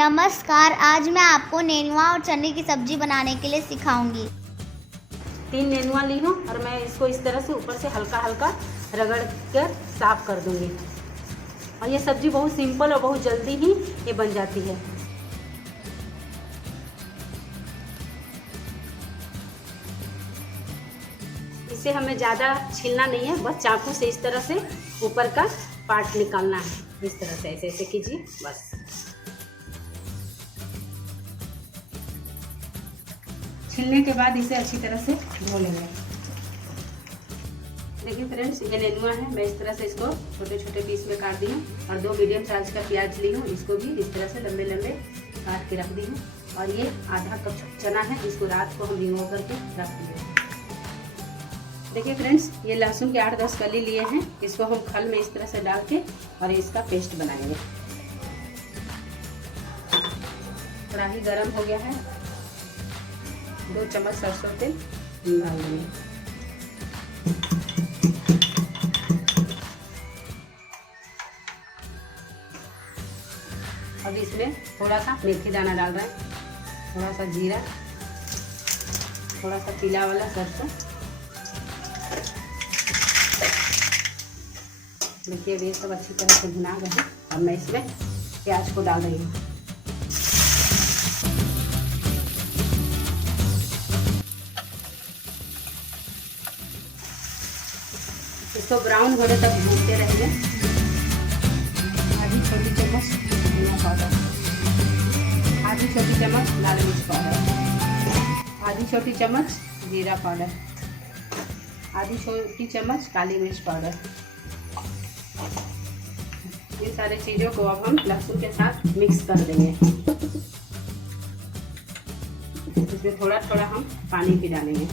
नमस्कार, आज मैं आपको नेनुआ और चने की सब्जी बनाने के लिए सिखाऊंगी। 3 नेनुआ ली हूँ और मैं इसको इस तरह से ऊपर से हल्का हल्का रगड़ कर साफ कर दूंगी। और ये सब्जी बहुत सिंपल और बहुत जल्दी ही ये बन जाती है। इसे हमें ज़्यादा छीलना नहीं है, बस चाकू से इस तरह से ऊपर का पार्ट निकालना है। इस तरह से ऐसे ऐसे कीजिए बस। छीलने के बाद इसे अच्छी तरह से धो लेंगे। देखिए फ्रेंड्स, ये नेनुआ है, मैं इस तरह से इसको छोटे छोटे पीस में काट दी हूँ। और 2 मीडियम साइज का प्याज ली हूँ, इसको भी इस तरह से लंबे लंबे काट के रख दी हूँ। और ये आधा कप चना है, इसको रात को हम भिगो करके रख दिए। देखिए फ्रेंड्स, ये लहसुन के 8-10 कली लिए हैं, इसको हम खल में इस तरह से डाल के और इसका पेस्ट बनाएंगे। कढ़ाई गरम हो गया है, 2 चम्मच सरसों तेल डाल देंगे। अब इसमें थोड़ा सा मेथी दाना डाल रहे हैं, थोड़ा सा जीरा, थोड़ा सा पीला वाला सरसों। देखिए ये सब अच्छी तरह से भुना गए हैं। अब मैं इसमें प्याज को डाल रही हूँ। इसको ब्राउन होने तक भूनते रहेंगे। आधी छोटी चम्मच धनिया पाउडर, आधी छोटी चम्मच लाल मिर्च पाउडर, आधी छोटी चम्मच जीरा पाउडर, आधी छोटी चम्मच काली मिर्च पाउडर। ये सारे चीज़ों को अब हम लहसुन के साथ मिक्स कर देंगे। इसमें थोड़ा थोड़ा हम पानी भी डालेंगे।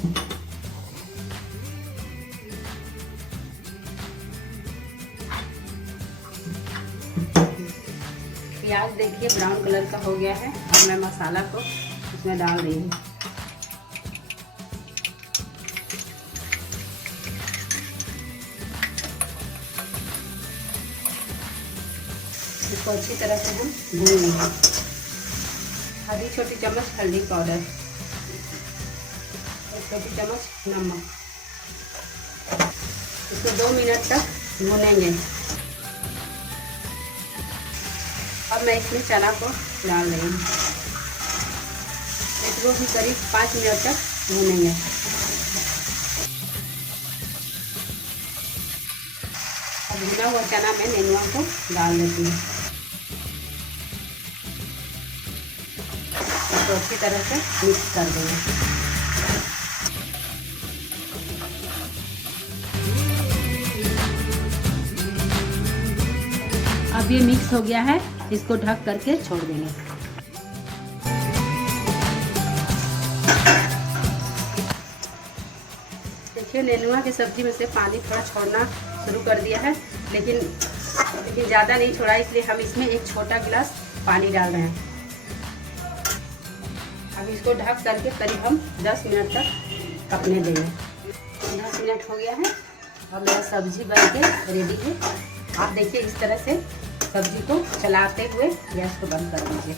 प्याज देखिए ब्राउन कलर का हो गया है। अब मैं मसाला को इसमें डाल रही हूँ। इसको अच्छी तरह से हम भून लेंगे। आधी छोटी चम्मच हल्दी पाउडर, 1 छोटी चम्मच नमक। इसको 2 मिनट तक भूनेंगे। अब मैं इसमें चना को डाल रही हूँ। इसको भी करीब 5 मिनट तक भूनेंगे। अब भुना हुआ चना में नेनुआ को डाल देती हूँ। इसको अच्छी तरह से मिक्स कर देंगे। अब ये मिक्स हो गया है, इसको ढक करके छोड़ देंगे। देखिए नेनुआ की सब्जी में से पानी थोड़ा छोड़ना शुरू कर दिया है, लेकिन ज़्यादा नहीं छोड़ा, इसलिए हम इसमें 1 छोटा गिलास पानी डाल रहे हैं। अब इसको ढक करके करीब हम 10 मिनट तक पकने देंगे। 10 मिनट हो गया है। अब मेरा सब्जी बन के रेडी है। आप देखिए इस तरह से सब्जी को चलाते हुए गैस को बंद कर दीजिए।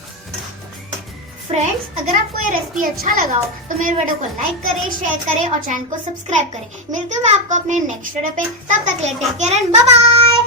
फ्रेंड्स, अगर आपको ये रेसिपी अच्छा लगा हो तो मेरे वीडियो को लाइक करें, शेयर करें और चैनल को सब्सक्राइब करें। मिलती हूँ मैं आपको अपने नेक्स्ट वीडियो पे। तब तक ले take care and bye bye.